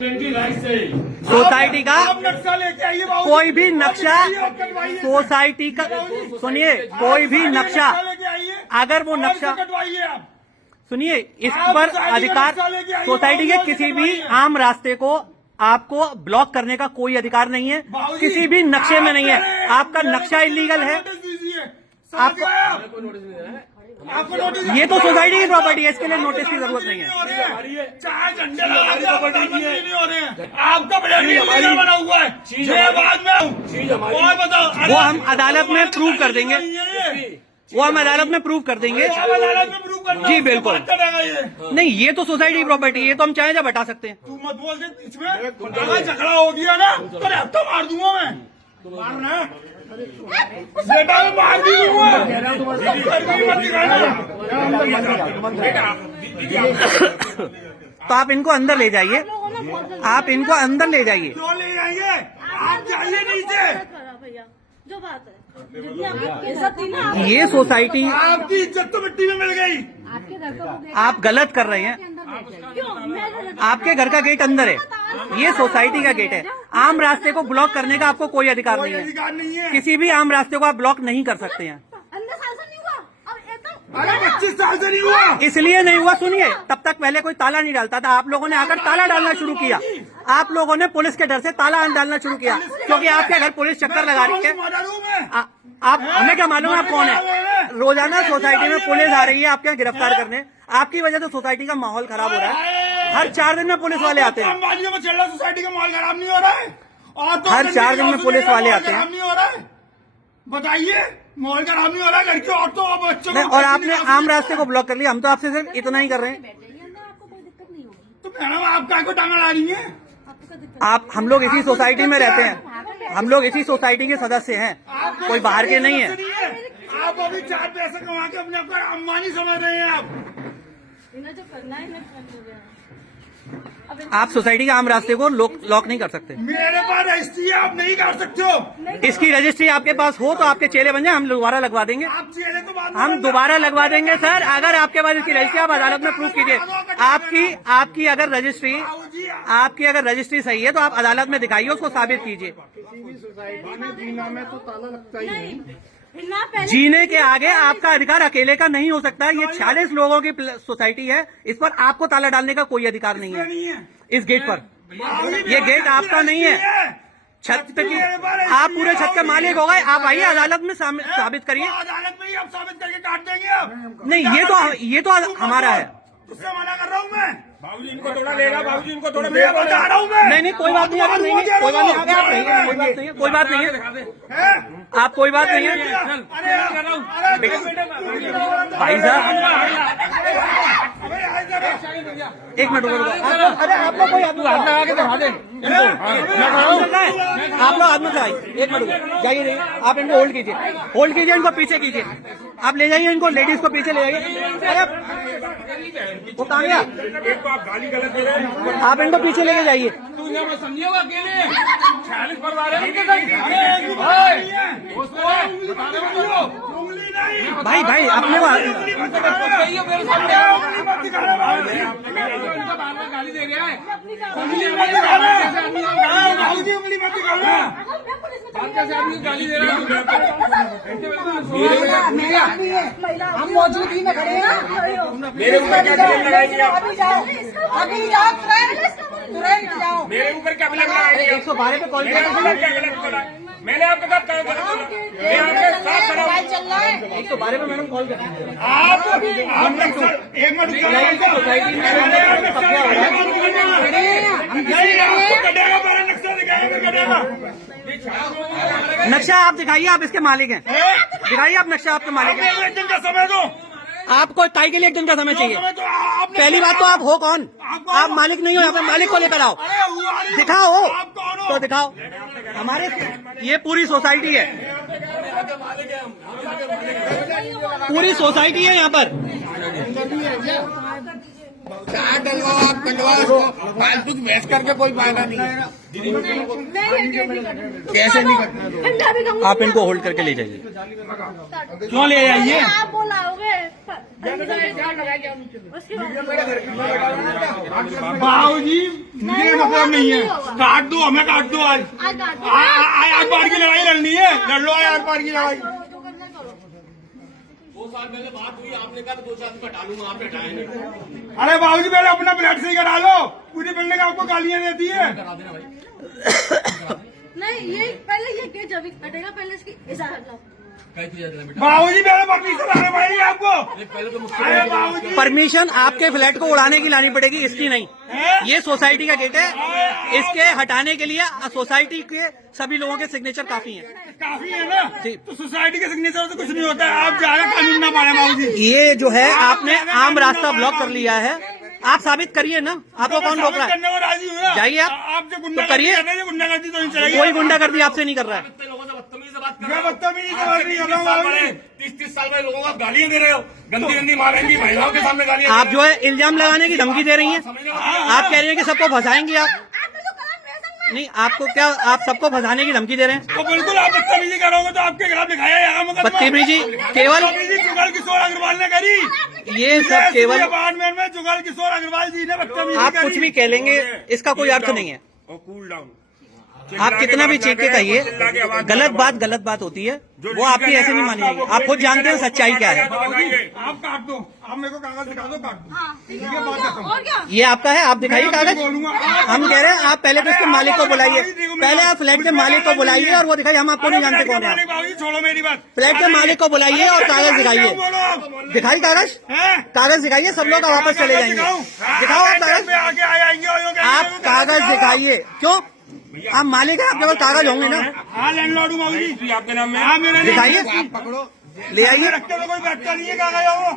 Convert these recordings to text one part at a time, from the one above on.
Society का कोई भी नक्शा, सोसाइटी का सुनिए, कोई भी नक्शा, अगर वो नक्शा सुनिए, इस पर अधिकार सोसाइटी के किसी भी आम रास्ते को आपको ब्लॉक करने का कोई अधिकार नहीं है, किसी भी नक्शे में नहीं है। आपका नक्शा इलीगल है, आपको ये तो सोसाइटी की प्रॉपर्टी है, इसके लिए नोटिस की जरूरत नहीं है। 4 घंटे आपका बना हुआ है, बाद में और बताओ, वो हम अदालत में प्रूव कर देंगे, वो हम अदालत में प्रूव कर देंगे। जी बिल्कुल नहीं, ये तो सोसाइटी की प्रॉपर्टी है, ये तो हम चाहे जब हटा सकते हैं। तू मत बोल दे इसमें, झगड़ा हो गया ना तो हफ्ता मार दूंगा मैं, मारना बेटा मैं मार दी तो आप इनको अंदर ले जाइए, आप इनको अंदर ले जाइए। क्यों ले जाएंगे, आप जाइए नीचे। जो बात है ये सोसाइटी, आपकी इज्जत तो मिट्टी में मिल गई। आपके घर को आप गलत कर रहे हैं, आपके घर का गेट अंदर है, ये सोसाइटी का गेट है। आम रास्ते को ब्लॉक करने का आपको कोई अधिकार नहीं है, किसी भी आम रास्ते को आप ब्लॉक नहीं कर सकते हैं। 25 साल से नहीं हुआ, इसलिए नहीं हुआ, सुनिए, तब तक पहले कोई ताला नहीं डालता था, आप लोगों ने आकर ताला डालना शुरू किया। आप लोगों ने पुलिस के डर से ताला डालना शुरू किया, क्योंकि आपके घर पुलिस चक्कर लगा रही है। आप हमें क्या मालूम आप कौन है? रोजाना सोसाइटी में पुलिस आ रही है आपके यहाँ गिरफ्तार करने, आपकी वजह से सोसाइटी का माहौल खराब हो रहा है। हर 4 दिन में पुलिस वाले आते हैं, सोसाइटी का माहौल खराब नहीं हो रहा है, और हर 4 दिन में पुलिस वाले आते हैं। नहीं हो रहा है, बताइए माहौल खराब नहीं हो रहा है, घर की औरतों और बच्चों को। और आपने आम रास्ते को ब्लॉक कर लिया, हम तो आपसे सिर्फ इतना ही कर रहे हैं। तो मैडम आप क्या को टांगा ला रही है? हम लोग इसी सोसाइटी में रहते हैं, हम लोग इसी सोसाइटी के सदस्य हैं, कोई बाहर के नहीं है। आप अभी 4 पैसे कमा के अपने आप को अंबानी समझ रहे हैं। आप सोसाइटी के आम रास्ते को लॉक नहीं कर सकते। मेरे पास रजिस्ट्री है, आप नहीं कर सकते हो। इसकी रजिस्ट्री आपके पास हो तो आपके चेले बन जाए, हम दोबारा लगवा देंगे। आप चेले तो बाद में हम दोबारा लगवा देंगे सर, अगर आपके पास इसकी रजिस्ट्री, आप अदालत में प्रूफ कीजिए। आपकी अगर रजिस्ट्री सही है तो आप अदालत में दिखाइए, उसको साबित कीजिए। जीने के आगे आपका अधिकार अकेले का नहीं हो सकता। ये 46 लोगों की सोसाइटी है, इस पर आपको ताला डालने का कोई अधिकार नहीं है। इस गेट पर, ये गेट आपका नहीं है। छत की आप पूरे छत के मालिक हो गए, आप आइए अदालत में साबित करिए। अदालत में ही आप साबित करके काट देंगे आप। नहीं, ये तो हमारा है। उससे मना कर रहा हूँ मैं। बाबूजी इनको थोड़ा लेगा, बाबूजी इनको थोड़ा मैं बता रहा हूँ मैं। नहीं, कोई बात नहीं, कोई बात नहीं, कोई बात नहीं, कोई बात नहीं है, आप कोई बात नहीं है। भाई साहब एक मिनट रुको, अरे आप लोग कोई हाथ लगा के दिखा दें, आप लोग हाथ में लगाइए। एक मिनट जाइए, नहीं आप इनको होल्ड कीजिए, इनको पीछे कीजिए, आप ले जाइए इनको, लेडीज को पीछे ले जाइए। अरे वो कहाँ गया? आप गाली गलत दे रहे हैं, आप इनको पीछे लेके जाइए। तू यहाँ समझिएगा अकेले 46 परिवार है उनके साथ। भाई अपने गाली दे रहा है, कैसे आदमी गाली दे रहा है। हम मौजूद ही में खड़े हैं। मेरे ऊपर क्या ब्लेम लगाएंगे आप? अभी जाओ, तुरंत जाओ। मेरे ऊपर क्या ब्लेम लगाएंगे? 112 पे कॉल मेरे ऊपर क्या गलत बोला? मैंने आपके साथ क्या गलत बोला? मैं आपके साथ खड़ा हूं। चल रहा है 112 पे मैडम कॉल कर। आप एक मिनट नक्शा आप दिखाइए, आप इसके मालिक हैं, दिखाइए आप नक्शा, आपके मालिक हैं। 1 दिन का समय दो, आपको ताई के लिए 1 दिन का समय चाहिए। पहली बात तो आप हो कौन? आप मालिक नहीं हो, यहाँ पे मालिक को लेकर आओ, दिखाओ तो दिखाओ। हमारे ये पूरी सोसाइटी है, पूरी सोसाइटी है यहाँ पर। चार डलवाओ आप डलवाओ इसको, फालतू की बहस करके कोई फायदा नहीं है। कैसे नहीं करना? ठंडा भी कहूँगी आप इनको होल्ड करके ले जाइए। क्यों ले आइए? आप बुलाओगे उसके बाद बाबूजी मुझे मतलब नहीं है, काट दो हमें, काट दो आज। आज काट दो। आर पार की लड़ाई लड़नी है, लड़ लो आर पार की लड़ाई। जो करना करो। 2 साल पहले बात हुई, आपने कहा 2 साल कटा लूंगा, आप हटाए नहीं। अरे बाबूजी पहले अपना फ्लैट से ही करा लो, पूरी बिल्डिंग आपको गालियां देती है। नहीं ये पहले ये केस जब हटेगा पहले इसकी इजाजत लो। बाबूजी पहले परमिशन आने पड़ेगी आपको। अरे बाबूजी परमिशन आपके फ्लैट को उड़ाने की लानी पड़ेगी, इसकी नहीं। ये सोसाइटी का गेट है, इसके हटाने के लिए सोसाइटी के सभी लोगों के सिग्नेचर काफी हैं। काफी है ना, तो सोसाइटी के सिग्नेचर से कुछ नहीं होता है। आप ज्यादा कानून ना पाए बाबूजी। ये जो है आपने आम रास्ता ब्लॉक कर लिया है, आप साबित करिए ना, आपको कौन रोक रहा है? करने को राजी हूँ ना। जाइए आप। आप जो गुंडा तो करिए। गुंडागर्दी तो नहीं चलेगी। कोई गुंडागर्दी आपसे नहीं कर रहा है। लोगों से बदतमीजी से बात कर मैं बदतमीजी से बात नहीं कर रहा हूँ बाबूजी। 30 साल में लोगों को गालियां दे रहे हो, गंदी गंदी मारेंगी, महिलाओं के सामने गालियां आप जो है इल्जाम लगाने की धमकी दे रही हैं। आप कह रही हैं कि सबको फंसाएंगी आप। आपने जो करा मेरे संग में नहीं, आपको क्या, आप सबको फंसाने की धमकी दे रहे हैं? तो बिल्कुल आप बदतमीजी करोगे तो आपके खिलाफ दिखाया जाएगा मुकदमा। बदतमीजी केवल बदतमीजी जुगल किशोर अग्रवाल ने करी। ये सब केवल अपार्टमेंट में जुगल किशोर अग्रवाल जी ने बदतमीजी आप कुछ भी कह लेंगे, इसका कोई अर्थ नहीं है। Cool down. आप कितना भी चीख के कहिए, गलत बात होती है, वो आपकी ऐसे नहीं मानी जाएगी। आप खुद जानते हैं सच्चाई क्या है। आप काट दो, आप मेरे को कागज दिखा दो, काट दो। हाँ, ठीक है, बात खत्म। और क्या ये आपका है, आप दिखाइए कागज। बोलूंगा। हम कह रहे हैं आप पहले तो इसके मालिक को बुलाइए, पहले आप फ्लैट के मालिक को बुलाइए और वो दिखाइए। हम आपको नहीं जानते कौन है आप। बाबूजी छोड़ो मेरी बात। फ्लैट के मालिक को बुलाइए और कागज दिखाइए। दिखाई कागज, कागज दिखाइए, सब लोग वापस चले जाएंगे। दिखाओ आप कागज, आगे आ जाएंगे। आप कागज दिखाइए। क्यों? आप मालिक हैं, आपके पास कागज होंगे ना। हाँ लैंडलॉर्ड हूँ बाबूजी। आपके नाम में हाँ मेरा दिखाइए, ले आइए। रखते हुए कोई बैठता नहीं है, कागज आओ।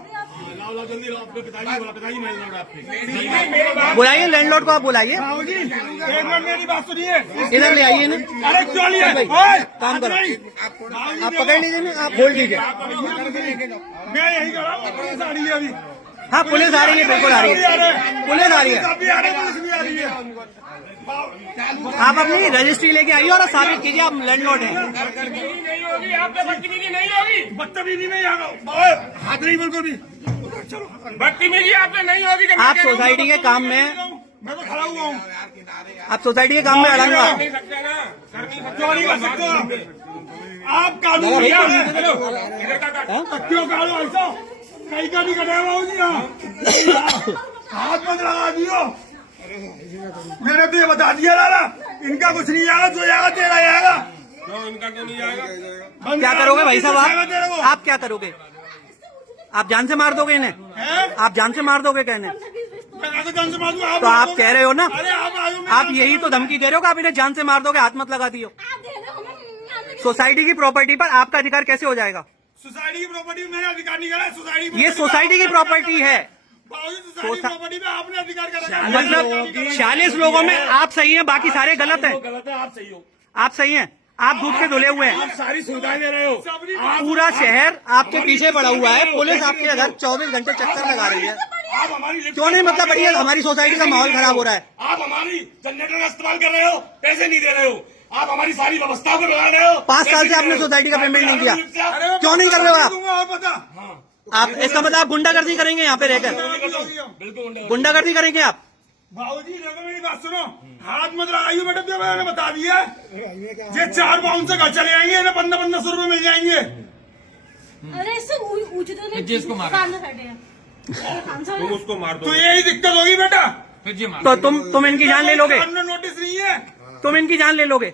बुलाइए लैंडलॉर्ड को, आप बुलाइए। बाबूजी एक मिनट मेरी बात सुनिए। इधर ले आइए ना। अरे क्यों नहीं है? काम करो, आप पकड़ लीजिए ना, आप होल्ड लीजिए। मैं यही कर रहा हूँ, पुलिस आ रही है अभी। हाँ पुलिस आ रही है, बिल्कुल आ रही है, पुलिस आ रही है। सब भी आ रहे हैं, पुलिस भी आ रही है। आप अपनी रजिस्ट्री लेके आइए और साबित कीजिए आप लैंडलॉर्ड हैं। नहीं होगी, आप पे बदतमीजी नहीं होगी। बदतमीजी नहीं आगा, हाथ नहीं बिल्कुल भी। चलो बदतमीजी आप पे नहीं होगी। आप सोसाइटी के काम में, मैं तो खड़ा हुआ हूँ। आप सोसाइटी के काम में अड़ंगा। नहीं सकते ना, कर नहीं सकते। क्यों नहीं कर सकते आप? कानून क्या है? इधर का काट। क्यों कानून ऐसा कहीं का नहीं कटा बाबू जी? हाथ मत लगा दियो। मैंने तो ये बता दिया लाला, इनका कुछ नहीं आएगा, जो जाएगा तेरा जाएगा। क्यों इनका क्यों नहीं आएगा? क्या करोगे भाई साहब? आप क्या करोगे? आप जान से मार दोगे इन्हें? आप जान से मार दोगे कहने? तो आप कह रहे हो ना, आप यही तो धमकी दे रहे हो कि आप इन्हें जान से मार दोगे, हाथ मत लगा दियो। आप दे रहे हो हमें सोसाइटी की प्रॉपर्टी पर आपका अधिकार कैसे हो जाएगा? सोसाइटी की प्रॉपर्टी में मैंने अधिकार नहीं करा। सोसाइटी ये सोसाइटी की प्रॉपर्टी है। सोसाइटी प्रॉपर्टी में आपने अधिकार करा। मतलब 40 लोगों में आप सही हैं, बाकी सारे गलत हैं। गलत है, आप सही हो। आप सही हैं, आप दूध के धुले हुए हैं। सारी सुविधाएं ले रहे हो। पूरा शहर आपके पीछे पड़ा हुआ है, पुलिस आपके घर 24 घंटे चक्कर लगा रही है। आप हमारी क्यों नहीं? मतलब बढ़िया, हमारी सोसाइटी का माहौल खराब हो रहा है। आप हमारी जनरेटर का इस्तेमाल कर रहे हो, पैसे नहीं दे रहे हो। आप हमारी सारी व्यवस्थाओं को बिगाड़ रहे हो। 5 साल से आपने सोसाइटी का पेमेंट नहीं किया, क्यों नहीं कर रहे हो आप? पता आप इसका मतलब आप गुंडागर्दी करेंगे यहाँ पे रहकर? बिल्कुल गुंडागर्दी करेंगे आप? बाबूजी देखो मेरी बात सुनो, हाथ मत लगाइए बेटा। तो मैंने बता दिया, ये 4 पाउंड से घर चले जाएंगे, इन्हें 1500 रुपए मिल जाएंगे। अरे इससे ऊंचे तो नहीं जिसको मारना बैठे हैं। तुम उसको मार दो तो यही दिक्कत होगी बेटा। फिर जी मार तो तुम इनकी जान ले लोगे? नोटिस नहीं है। तुम इनकी जान ले लोगे?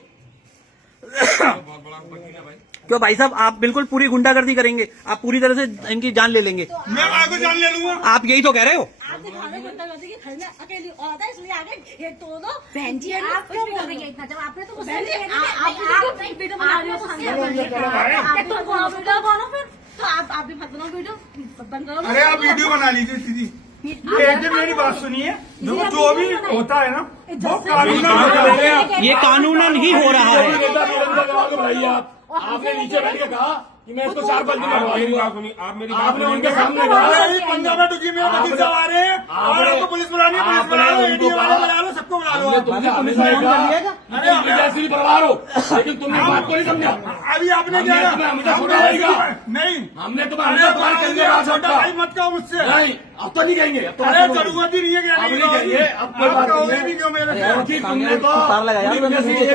बहुत बड़ा वकील है भाई। क्यों भाई साहब, आप बिल्कुल पूरी गुंडागर्दी करेंगे, आप पूरी तरह से इनकी जान ले लेंगे। मैं वहां को जान ले लूंगा। आप यही तो कह रहे हो। आप दिखाने को इतना करते कि घर में अकेली औरत है इसलिए आगे ये तोड़ दो। बहन जी आप क्यों बोल रही है इतना? जब आपने तो मुझसे आप वीडियो बना रही हो, तुम बनाओ फिर। तो आप भी मत बनाओ वीडियो, बंद करो। अरे आप वीडियो बना लीजिए सीधी। एक दिन मेरी बात सुनिए, जो भी होता है ना वो कानूनन होता है। ये कानूनन ही हो रहा है। आपने नीचे बैठ के कहा कि मैं इसको 4-5 दिन में मेरी बात सुनिए, आप मेरी बात आपने उनके सुनिए। सामने कहा अरे पंजाब में टुकी में वकील साहब आ रहे हैं और आपको पुलिस बुलानी है, पुलिस बुला लो, एडीओ वाले बुला लो, सबको बुला लो। तुमने हमेशा कहा अरे तुम जैसे भी परिवार हो, लेकिन तुमने बात को नहीं समझा। अभी आपने क्या हमने तुम्हें हमेशा छोटा भाई कहा। नहीं, हमने तुम्हें अरे हमेशा तुम्हारे कंधे पे हाथ छोटा रखा। भाई मत कहो मुझसे। नहीं, अब तो नहीं कहेंगे। अब तो अरे आप कहोगे। जरूरत ही नहीं है अब कहने नहीं की। कहेंगे, अब कोई बात कहोगे नहीं भी है। क्यों मेरे से? क्योंकि तुमने तो तार लगा यार, अपनी वजह से ये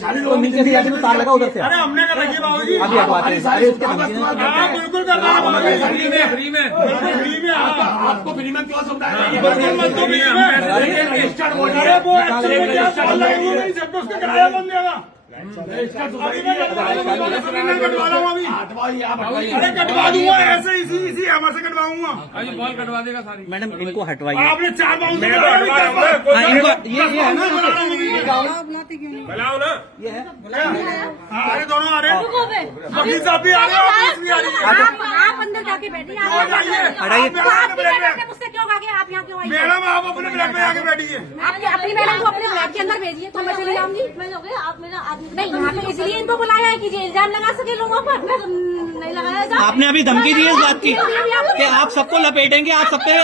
शादी लोग नीचे से जाके तो तार लगा उधर से। अरे हमने कर रखी बाबूजी। अभी हटवाते हमारी हैं। सारी अरे उसके सुविधा धमकी इस्तेमाल करते हाँ हैं। बिल्कुल कर रहा हूँ फ्री बाबूजी। में फ्री में बिल्कुल फ्री में आपको फ्री में क्यों सुविधा है? बिल्कुल मत दो फ्री में। रजिस्टर्ड बोर्ड अरे वो है। एक्चुअली में क्या फॉल लगेगी नहीं, जब तो उसका किराया बन जाएगा। रजिस्टर्ड अभी मैं कटवा रहा हूँ अभी। हटवाइए, आप हटवाइए। अरे कटवा दूंगा ऐसे इसी हमारे से कटवाऊंगा। अभी बॉल कटवा देगा सारी। मैडम इनको हटवाइए। आपने 4 बाउंस मैं तो हटवा रहा हूँ। हाँ, इनको ये है ना, बुलाओ ना। ये है। अरे दोनों आ रहे हैं, रुको बे। वकील साहब भी आ रहे हैं और पुलिस भी आ रही है। आप अंदर जाके बैठिए। आ जाइए। हटाइए। तो आपकी मैडम ने मुझसे क्यों कहा कि आप यहाँ क्यों आई? मैडम आप अपने ब्लैक में आके बैठिए। आप अपनी मैडम को अपने फ्लैट के अंदर भेजिए, तो मैं चली जाऊंगी। मैं लोगे आप मेरा आदमी नहीं, यहाँ पे इसलिए इनको बुलाया है कि ये इल्जाम लगा सके लोगों पर। मैं नहीं लगाया इल्जाम। आपने अभी धमकी दी है इस बात की कि आप सबको लपेटेंगे, आप सब पे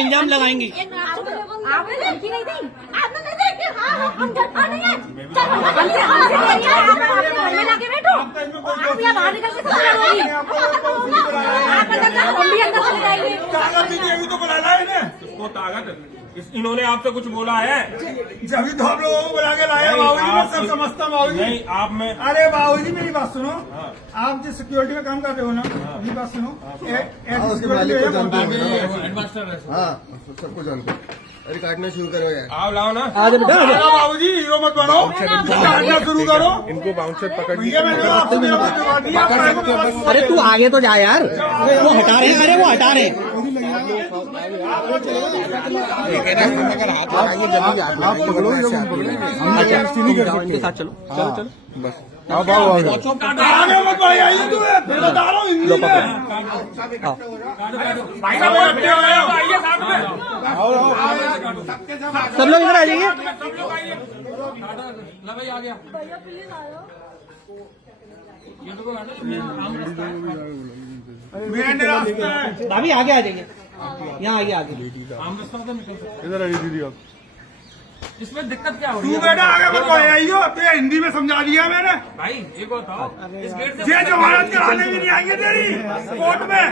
इल्जाम लगाएंगी। आपने धमकी नहीं दी, आपने नहीं दी कि हाँ हम डरना नहीं है। चलो हमसे कहिए, आप अपने घर में जाके बैठो। आप यहाँ बाहर निकल के सब लड़ोगी। आप अंदर जाओ, हम भी अंदर चले जाएंगे। ताकत दीजिए, अभी तो बुलाना है इन्हें। इसको ताकत इन्होंने आपसे कुछ बोला है? जब तो आप लोगों को बुला के लाया बाबूजी, मैं सब समझता हूँ बाबूजी। नहीं, आप में अरे बाबूजी मेरी बात सुनो, आप जिस सिक्योरिटी में काम कर रहे हो ना, मेरी बात सुनो। उसके मालिक को जानते हो हेडमास्टर है। हाँ सबको जानते हो। अरे काटना शुरू करो यार। आओ लाओ ना। आज बेटा बाबूजी हीरो मत बनो, काटना शुरू करो। इनको बाउंसर पकड़ भैया मैंने आपसे मेरा बात जवाब दिया, आप मेरे को बस- अरे तू आगे तो जा यार, वो हटा रहे हैं। अरे वो हटा रहे हैं। अच्छा इनके साथ चलो चलो चलो। बस आओ आओ आगे मत बढ़ आइए तू, मैं बता रहा हूँ हिंदी में। आओ। भाई साहब बैठे हुए हैं। आइए साथ में। सब लोग इधर आ जाइए। सब लोग आइए। ला भाई आ गया। ये तो कोई बात नहीं, आम रास्ता है। मेन रास्ता है। भाभी आगे आ जाइए, यहाँ आगे आगे। आम रास्ता होता है, निकल सकते इधर आइए दीदी आप। हैं। इसमें दिक्कत क्या हो रही तू है? बेटा आगे मत बढ़ आइयो, तो हिंदी में समझा दिया मैंने। भाई एक बताओ, इस गेट से ये जमानत कराने भी नहीं आएंगे तेरी कोर्ट में,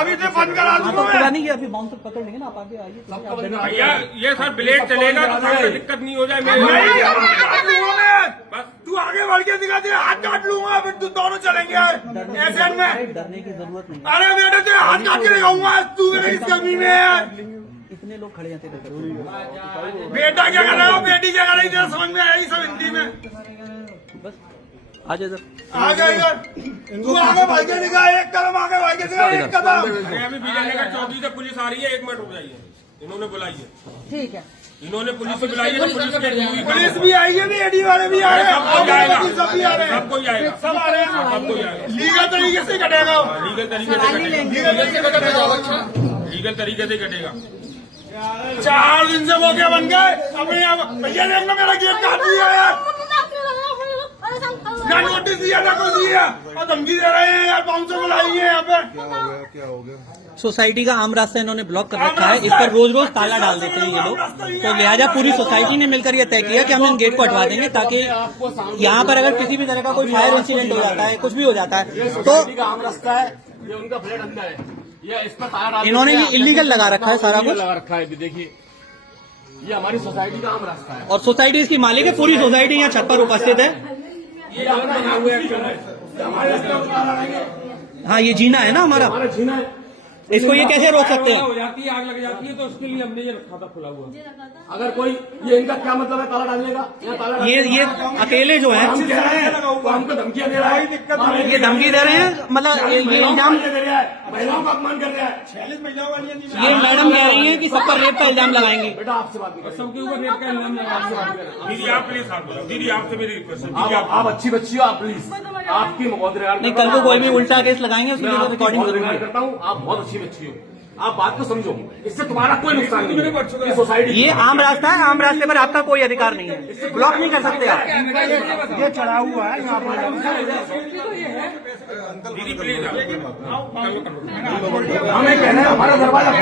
अभी तो बंद करा दूंगा मैं। पुरानी ये अभी बाउंसर पकड़ लेंगे ना, आप आगे आइए। भैया ये सर ब्लेड चलेगा तो कोई दिक्कत नहीं हो जाए मेरे नहीं, अब काट लूंगा मैं। बस तू आगे बढ़ के दिखा दे, हाथ काट लूंगा, फिर तू दोनों चलेंगे ऐसे में। डरने की जरूरत नहीं, अरे बेटा तेरे हाथ काट के दिखाऊंगा, तू मेरे इस कमी में है। इतने लोग खड़े हैं तेरे घर। बेटा क्या कर रहा हो, बेटी क्या कर रही, तेरा समझ में आया ये सब हिंदी में। बस आ जाओ इधर। आगे इधर तू आगे बढ़ के दिखा, एक कदम आगे बढ़ के दिखा, एक कदम। अरे अभी विजयनगर चौकी से पुलिस आ रही है, 1 मिनट रुक जाइए। इन्होंने बुलाई है, ठीक है। इन्होंने पुलिस से बुलाई है, तो पुलिस के पुलिस भी आई है, भी एडी वाले भी आ रहे हैं, सबको जाएगा, सब भी आ रहे हैं, सबको जाएगा, सब आ रहे हैं। सबको जाएगा। लीगल तरीके से कटेगा, लीगल तरीके से कटेगा, लीगल तरीके से कटेगा। लीगल तरीके से कटेगा। 4 दिन से वो क्या बन गए, अपने यहाँ भैया देखना मेरा गेट काट दिया यार, ना नोटिस दिया ना कुछ दिया, और धमकी दे रहे हैं यार, बाउंसर बुलाई है यहाँ पे। क्या हो गया? सोसाइटी का आम रास्ता इन्होंने ब्लॉक कर रखा है, इस पर रोज रोज ताला डाल देते हैं ये लोग। तो लिहाजा पूरी सोसाइटी ने मिलकर ये तय किया कि हम इन गेट को हटवा देंगे, ताकि यहाँ पर अगर किसी भी तरह का कोई फायर इंसिडेंट हो जाता है, कुछ भी हो जाता है, तो का आम रास्ता है, ये उनका फ्लैट अंदर है, ये इस पर तार डाल इन्होंने ये इलीगल लगा रखा है सारा illegal कुछ। लगा रखा है। देखिए ये हमारी सोसाइटी का आम रास्ता है। और सोसाइटी इसकी मालिक है, पूरी सोसाइटी यहाँ छत पर उपस्थित है। ये अपना यहाँ हुआ है, हमारे रास्ते में ताला लगाएंगे। हाँ ये जीना है ना हमारा, हमारा जीना है, इसको ये कैसे रोक सकते हैं? हो जाती है, आग लग जाती है, तो उसके लिए हमने ये रखा था खुला हुआ। अगर कोई ये इनका क्या मतलब है ताला डालने का, या ताला डालने ये का? अकेले जो है हम कह रहे हैं तो हमको धमकियां दे रहा है, ये धमकी दे रहे हैं, मतलब ये इल्जाम, दे रहा है, महिलाओं का अपमान कर रहा है। 46 महिलाओं वाली ये मैडम कह रही है कि सब पर रेप का इल्जाम लगाएंगे। बेटा आपसे बात नहीं करेंगे। सबके ऊपर रेप का इल्जाम लगा। दीदी आप प्लीज साथ बोलो, दीदी आपसे मेरी रिक्वेस्ट है, दीदी आप अच्छी बच्ची हो, आप प्लीज आपकी महोदय नहीं, कल को कोई भी उल्टा केस लगाएंगे उसके लिए रिकॉर्डिंग जरूरी है। करता हूँ, आप बहुत अच्छी बच्ची हो, आप बात को समझो, इससे तुम्हारा कोई नुकसान नहीं है। ये सोसाइटी ये आम रास्ता है, आम रास्ते पर आपका कोई अधिकार नहीं है, ब्लॉक नहीं कर सकते आप। ये चढ़ा हुआ है यहाँ पर। हमें कहना है हमारा दरवाजा